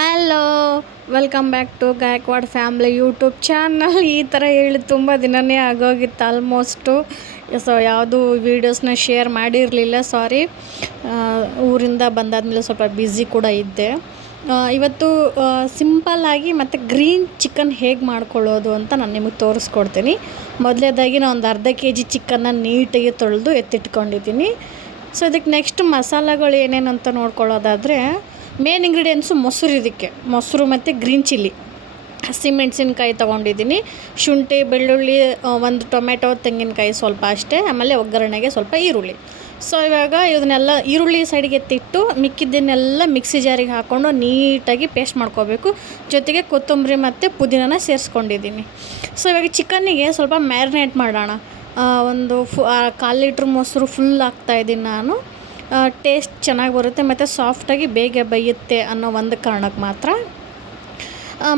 Hello, welcome back to Gaikwad family YouTube channel. ಈ ಥರ ಹೇಳಿ ತುಂಬ ದಿನವೇ ಆಗೋಗಿತ್ತು ಆಲ್ಮೋಸ್ಟು. ಸೊ ಯಾವುದೂ ವೀಡಿಯೋಸ್ನ ಶೇರ್ ಮಾಡಿರಲಿಲ್ಲ, ಸಾರಿ. ಊರಿಂದ ಬಂದಾದಮೇಲೆ ಸ್ವಲ್ಪ ಬ್ಯುಸಿ ಕೂಡ ಇದ್ದೆ. ಇವತ್ತು ಸಿಂಪಲ್ಲಾಗಿ ಮತ್ತು ಗ್ರೀನ್ ಚಿಕನ್ ಹೇಗೆ ಮಾಡ್ಕೊಳ್ಳೋದು ಅಂತ ನಾನು ನಿಮಗೆ ತೋರಿಸ್ಕೊಡ್ತೀನಿ. ಮೊದಲನೇದಾಗಿ ನಾನು ಒಂದು ಅರ್ಧ ಕೆಜಿ ಚಿಕನ್ನ ನೀಟಾಗಿ ತೊಳೆದು ಎತ್ತಿಟ್ಕೊಂಡಿದ್ದೀನಿ. ಸೊ ಇದಕ್ಕೆ ನೆಕ್ಸ್ಟ್ ಮಸಾಲೆಗಳು ಏನೇನು ಅಂತ ನೋಡ್ಕೊಳ್ಳೋದಾದರೆ, ಮೇನ್ ಇಂಗ್ರೀಡಿಯೆಂಟ್ಸು ಮೊಸರು. ಇದಕ್ಕೆ ಮೊಸರು ಮತ್ತು ಗ್ರೀನ್ ಚಿಲ್ಲಿ, ಹಸಿಮೆಣಸಿನ್ಕಾಯಿ ತೊಗೊಂಡಿದ್ದೀನಿ, ಶುಂಠಿ, ಬೆಳ್ಳುಳ್ಳಿ, ಒಂದು ಟೊಮೆಟೊ, ತೆಂಗಿನಕಾಯಿ ಸ್ವಲ್ಪ ಅಷ್ಟೇ, ಆಮೇಲೆ ಒಗ್ಗರಣೆಗೆ ಸ್ವಲ್ಪ ಈರುಳ್ಳಿ. ಸೊ ಇವಾಗ ಇದನ್ನೆಲ್ಲ ಈರುಳ್ಳಿ ಸೈಡಿಗೆ ಎತ್ತಿಟ್ಟು ಮಿಕ್ಕಿದ್ದನ್ನೆಲ್ಲ ಮಿಕ್ಸಿ ಜಾರಿಗೆ ಹಾಕ್ಕೊಂಡು ನೀಟಾಗಿ ಪೇಸ್ಟ್ ಮಾಡ್ಕೋಬೇಕು. ಜೊತೆಗೆ ಕೊತ್ತಂಬರಿ ಮತ್ತು ಪುದೀನನ ಸೇರಿಸ್ಕೊಂಡಿದ್ದೀನಿ. ಸೊ ಇವಾಗ ಚಿಕನ್ನಿಗೆ ಸ್ವಲ್ಪ ಮ್ಯಾರಿನೇಟ್ ಮಾಡೋಣ. ಒಂದು 1/4 ಲೀಟ್ರ್ ಮೊಸರು ಫುಲ್ ಹಾಕ್ತಾಯಿದ್ದೀನಿ ನಾನು. ಟೇಸ್ಟ್ ಚೆನ್ನಾಗಿ ಬರುತ್ತೆ ಮತ್ತು ಸಾಫ್ಟಾಗಿ ಬೇಗ ಬೇಯುತ್ತೆ ಅನ್ನೋ ಒಂದು ಕಾರಣಕ್ಕೆ ಮಾತ್ರ.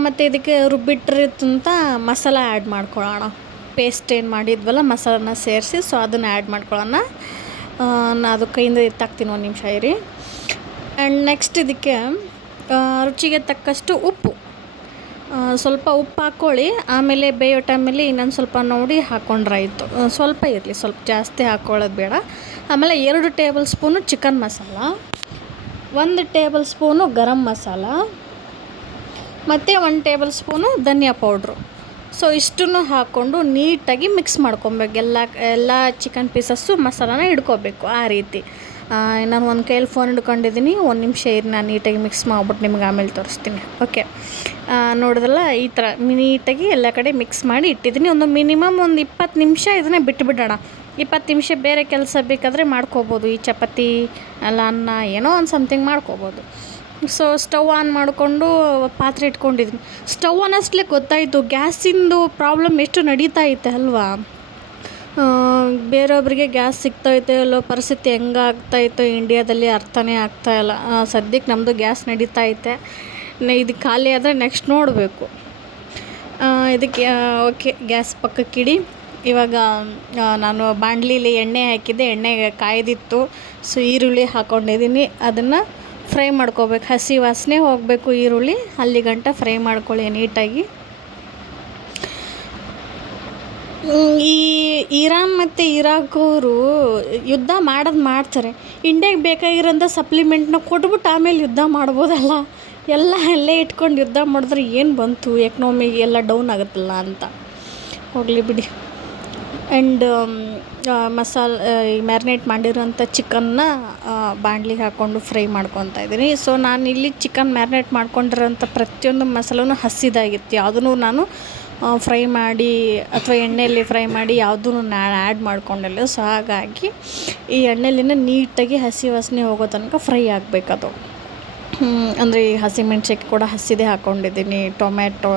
ಮತ್ತು ಇದಕ್ಕೆ ರುಬ್ಬಿಟ್ಟಿರುತ್ತಂಥ ಮಸಾಲ ಆ್ಯಡ್ ಮಾಡ್ಕೊಳ್ಳೋಣ. ಪೇಸ್ಟ್ ಏನು ಮಾಡಿದ್ವಲ್ಲ ಮಸಾಲನ ಸೇರಿಸಿ, ಸೊ ಅದನ್ನು ಆ್ಯಡ್ ಮಾಡ್ಕೊಳ್ಳೋಣ. ನಾನು ಅದು ಕೈಯಿಂದ ಎತ್ತಾಕ್ತೀನಿ, ಒಂದು ನಿಮಿಷ ಇರಿ. ಆ್ಯಂಡ್ ನೆಕ್ಸ್ಟ್ ಇದಕ್ಕೆ ರುಚಿಗೆ ತಕ್ಕಷ್ಟು ಉಪ್ಪು, ಸ್ವಲ್ಪ ಉಪ್ಪು ಹಾಕ್ಕೊಳ್ಳಿ. ಆಮೇಲೆ ಬೇಯೋ ಟೈಮಲ್ಲಿ ಇನ್ನೊಂದು ಸ್ವಲ್ಪ ನೋಡಿ ಹಾಕ್ಕೊಂಡ್ರಾಯಿತು. ಸ್ವಲ್ಪ ಇರಲಿ, ಸ್ವಲ್ಪ ಜಾಸ್ತಿ ಹಾಕ್ಕೊಳ್ಳೋದು ಬೇಡ. ಆಮೇಲೆ 2 tablespoon chicken masala, 1 tablespoon garam masala ಮತ್ತು 1 ಟೇಬಲ್ ಸ್ಪೂನು ಧನಿಯಾ ಪೌಡ್ರು. ಸೊ ಇಷ್ಟನ್ನು ಹಾಕ್ಕೊಂಡು ನೀಟಾಗಿ ಮಿಕ್ಸ್ ಮಾಡ್ಕೊಬೇಕು. ಎಲ್ಲ ಚಿಕನ್ ಪೀಸಸ್ಸು ಮಸಾಲಾನ ಹಿಡ್ಕೋಬೇಕು ಆ ರೀತಿ. ನಾನು ಒಂದು ಕೈಯಲ್ಲಿ ಫೋನ್ ಹಿಡ್ಕೊಂಡಿದ್ದೀನಿ, 1 ನಿಮಿಷ ಇರಿ, ನಾನು ನೀಟಾಗಿ ಮಿಕ್ಸ್ ಮಾಡ್ಬಿಟ್ಟು ನಿಮ್ಗೆ ಆಮೇಲೆ ತೋರಿಸ್ತೀನಿ. ಓಕೆ, ನೋಡಿದ್ರಲ್ಲ ಈ ಥರ ನೀಟಾಗಿ ಎಲ್ಲ ಕಡೆ ಮಿಕ್ಸ್ ಮಾಡಿ ಇಟ್ಟಿದ್ದೀನಿ. ಒಂದು ಮಿನಿಮಮ್ 20 ನಿಮಿಷ ಇದನ್ನೇ ಬಿಟ್ಟುಬಿಡೋಣ. 20 ನಿಮಿಷ ಬೇರೆ ಕೆಲಸ ಬೇಕಾದರೆ ಮಾಡ್ಕೋಬೋದು. ಈ ಚಪಾತಿ ಅಲ್ಲ ಅನ್ನ ಏನೋ ಒಂದು ಸಮಥಿಂಗ್ ಮಾಡ್ಕೋಬೋದು. ಸೊ ಸ್ಟವ್ ಆನ್ ಮಾಡಿಕೊಂಡು ಪಾತ್ರೆ ಇಟ್ಕೊಂಡಿದ್ದೀನಿ. ಸ್ಟವ್ ಅನ್ನೋಷ್ಟಲೇ ಗೊತ್ತಾಯಿತು ಗ್ಯಾಸಿಂದು ಪ್ರಾಬ್ಲಮ್ ಎಷ್ಟು ನಡೀತಾ ಐತೆ ಅಲ್ವಾ. ಬೇರೊಬ್ಬರಿಗೆ ಗ್ಯಾಸ್ ಸಿಗ್ತೈತೆ ಇಲ್ಲೋ, ಪರಿಸ್ಥಿತಿ ಹೆಂಗಾಗ್ತಾಯಿತ್ತು ಇಂಡಿಯಾದಲ್ಲಿ ಅರ್ಥನೇ ಆಗ್ತಾಯಿಲ್ಲ. ಸದ್ಯಕ್ಕೆ ನಮ್ಮದು ಗ್ಯಾಸ್ ನಡೀತಾ ಐತೆ. ಇದು ಖಾಲಿ ಆದರೆ ನೆಕ್ಸ್ಟ್ ನೋಡಬೇಕು. ಇದಕ್ಕೆ ಓಕೆ, ಗ್ಯಾಸ್ ಪಕ್ಕಕ್ಕಿಡಿ. ಇವಾಗ ನಾನು ಬಾಣಲಿಲಿ ಎಣ್ಣೆ ಹಾಕಿದ್ದೆ, ಎಣ್ಣೆಗೆ ಕಾಯ್ದಿತ್ತು. ಸೊ ಈರುಳ್ಳಿ ಹಾಕ್ಕೊಂಡಿದ್ದೀನಿ, ಅದನ್ನು ಫ್ರೈ ಮಾಡ್ಕೋಬೇಕು. ಹಸಿ ವಾಸನೆ ಹೋಗಬೇಕು ಈರುಳ್ಳಿ, ಅಲ್ಲಿ ಗಂಟ ಫ್ರೈ ಮಾಡ್ಕೊಳ್ಳಿ ನೀಟಾಗಿ. ಈ ಇರಾನ್ ಮತ್ತು ಇರಾಕ್ ಅವರು ಯುದ್ಧ ಮಾಡ್ತಾರೆ. ಇಂಡಿಯಾಗೆ ಬೇಕಾಗಿರೋಂಥ ಸಪ್ಲಿಮೆಂಟ್ನ ಕೊಟ್ಬಿಟ್ಟು ಆಮೇಲೆ ಯುದ್ಧ ಮಾಡ್ಬೋದಲ್ಲ. ಅಲ್ಲೇ ಇಟ್ಕೊಂಡು ಯುದ್ಧ ಮಾಡಿದ್ರೆ ಏನು ಬಂತು, ಎಕ್ನಾಮಿ ಎಲ್ಲ ಡೌನ್ ಆಗುತ್ತಲ್ಲ ಅಂತ. ಹೋಗಲಿ ಬಿಡಿ. ಆ್ಯಂಡ್ ಈ ಮ್ಯಾರಿನೇಟ್ ಮಾಡಿರೋಂಥ ಚಿಕನ್ನ ಬಾಣಲಿಗೆ ಹಾಕ್ಕೊಂಡು ಫ್ರೈ ಮಾಡ್ಕೊತಾ ಇದ್ದೀನಿ. ಸೊ ನಾನಿಲ್ಲಿ ಚಿಕನ್ ಮ್ಯಾರಿನೇಟ್ ಮಾಡ್ಕೊಂಡಿರೋಂಥ ಪ್ರತಿಯೊಂದು ಮಸಾಲೂ ಹಸಿದಾಗಿತ್ತು. ಯಾವುದೂ ನಾನು ಫ್ರೈ ಮಾಡಿ ಅಥವಾ ಎಣ್ಣೆಯಲ್ಲಿ ಫ್ರೈ ಮಾಡಿ ಯಾವುದೂ ನಾನು ಆ್ಯಡ್ ಮಾಡ್ಕೊಂಡಿಲ್ಲ. ಸೊ ಹಾಗಾಗಿ ಈ ಎಣ್ಣೆಲಿನ ನೀಟಾಗಿ ಹಸಿ ವಾಸನೆ ಹೋಗೋ ತನಕ ಫ್ರೈ ಆಗಬೇಕದು. ಅಂದರೆ ಈ ಹಸಿಮೆಣ್ಸಿಗೆ ಕೂಡ ಹಸಿದೇ ಹಾಕ್ಕೊಂಡಿದ್ದೀನಿ, ಟೊಮೆಟೊ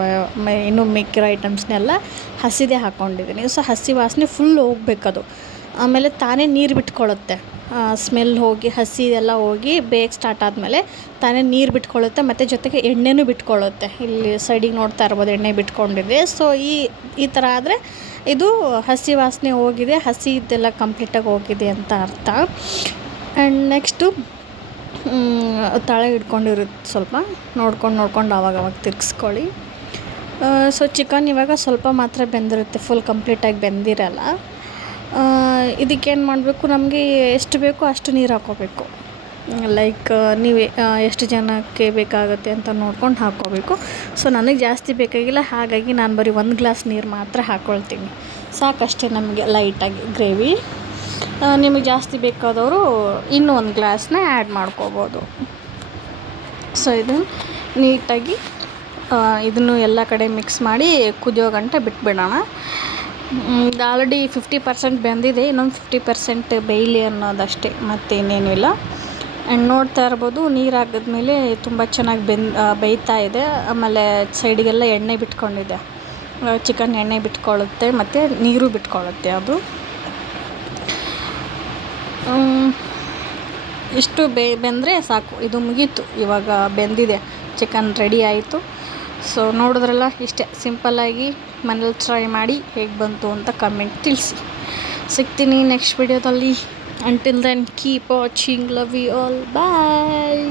ಇನ್ನೂ ಮಿಕ್ಕಿರೋ ಐಟಮ್ಸ್ನೆಲ್ಲ ಹಸಿದೇ ಹಾಕ್ಕೊಂಡಿದ್ದೀನಿ. ಸೊ ಹಸಿ ವಾಸನೆ ಫುಲ್ ಹೋಗ್ಬೇಕದು. ಆಮೇಲೆ ತಾನೇ ನೀರು ಬಿಟ್ಕೊಳ್ಳುತ್ತೆ, ಸ್ಮೆಲ್ ಹೋಗಿ ಹಸಿ ಎಲ್ಲ ಹೋಗಿ ಬೇಗ ಸ್ಟಾರ್ಟ್ ಆದಮೇಲೆ ತಾನೇ ನೀರು ಬಿಟ್ಕೊಳ್ಳುತ್ತೆ ಮತ್ತು ಜೊತೆಗೆ ಎಣ್ಣೆನೂ ಬಿಟ್ಕೊಳ್ಳುತ್ತೆ. ಇಲ್ಲಿ ಸೈಡಿಗೆ ನೋಡ್ತಾ ಇರ್ಬೋದು, ಎಣ್ಣೆ ಬಿಟ್ಕೊಂಡಿದೆ. ಸೊ ಈ ಥರ ಆದರೆ ಇದು ಹಸಿ ವಾಸನೆ ಹೋಗಿದೆ, ಹಸಿ ಇದೆಲ್ಲ ಕಂಪ್ಲೀಟಾಗಿ ಹೋಗಿದೆ ಅಂತ ಅರ್ಥ. ಆ್ಯಂಡ್ ನೆಕ್ಸ್ಟು ತಳ ಹಿಡ್ಕೊಂಡಿರುತ್ತೆ, ಸ್ವಲ್ಪ ನೋಡ್ಕೊಂಡು ಆವಾಗ ತಿರ್ಗಿಸ್ಕೊಳ್ಳಿ. ಸೊ ಚಿಕನ್ ಇವಾಗ ಸ್ವಲ್ಪ ಮಾತ್ರ ಬೆಂದಿರುತ್ತೆ, ಫುಲ್ ಕಂಪ್ಲೀಟಾಗಿ ಬೆಂದಿರಲ್ಲ. ಇದಕ್ಕೇನು ಮಾಡಬೇಕು, ನಮಗೆ ಎಷ್ಟು ಬೇಕೋ ಅಷ್ಟು ನೀರು ಹಾಕ್ಕೋಬೇಕು. ಲೈಕ್ ನೀವು ಎಷ್ಟು ಜನಕ್ಕೆ ಬೇಕಾಗುತ್ತೆ ಅಂತ ನೋಡ್ಕೊಂಡು ಹಾಕ್ಕೋಬೇಕು. ಸೊ ನನಗೆ ಜಾಸ್ತಿ ಬೇಕಾಗಿಲ್ಲ, ಹಾಗಾಗಿ ನಾನು ಬರೀ 1 ಗ್ಲಾಸ್ ನೀರು ಮಾತ್ರ ಹಾಕ್ಕೊಳ್ತೀನಿ, ಸಾಕಷ್ಟೇ ನಮಗೆ ಲೈಟಾಗಿ ಗ್ರೇವಿ. ನಿಮಗೆ ಜಾಸ್ತಿ ಬೇಕಾದವರು ಇನ್ನೂ 1 ಗ್ಲಾಸ್ನ ಆ್ಯಡ್ ಮಾಡ್ಕೋಬೋದು. ಸೊ ಇದು ನೀಟಾಗಿ ಇದನ್ನು ಎಲ್ಲ ಕಡೆ ಮಿಕ್ಸ್ ಮಾಡಿ ಕುದಿಯೋ ಗಂಟ ಬಿಟ್ಬಿಡೋಣ. ಇದು ಆಲ್ರೆಡಿ 50% ಬೆಂದಿದೆ, ಇನ್ನೊಂದು 50% ಬೇಯಲಿ ಅನ್ನೋದಷ್ಟೇ, ಮತ್ತೇನೇನೂ ಇಲ್ಲ. ಆ್ಯಂಡ್ ನೋಡ್ತಾ ಇರ್ಬೋದು, ನೀರು ಹಾಕಿದ್ಮೇಲೆ ತುಂಬ ಚೆನ್ನಾಗಿ ಬೇಯ್ತಾ ಇದೆ. ಆಮೇಲೆ ಸೈಡಿಗೆಲ್ಲ ಎಣ್ಣೆ ಬಿಟ್ಕೊಂಡಿದೆ. ಚಿಕನ್ ಎಣ್ಣೆ ಬಿಟ್ಕೊಳ್ಳುತ್ತೆ ಮತ್ತು ನೀರು ಬಿಟ್ಕೊಳ್ಳುತ್ತೆ ಅದು. ಇಷ್ಟು ಬೆಂದರೆ ಸಾಕು, ಇದು ಮುಗೀತು. ಇವಾಗ ಬೆಂದಿದೆ, ಚಿಕನ್ ರೆಡಿ ಆಯಿತು. ಸೊ ನೋಡಿದ್ರಲ್ಲ, ಇಷ್ಟೇ ಸಿಂಪಲ್ಲಾಗಿ ಮನೇಲಿ ಟ್ರೈ ಮಾಡಿ ಹೇಗೆ ಬಂತು ಅಂತ ಕಮೆಂಟ್ ತಿಳಿಸಿ. ಸಿಗ್ತೀನಿ ನೆಕ್ಸ್ಟ್ ವಿಡಿಯೋದಲ್ಲಿ. Until then keep watching, love you all, bye.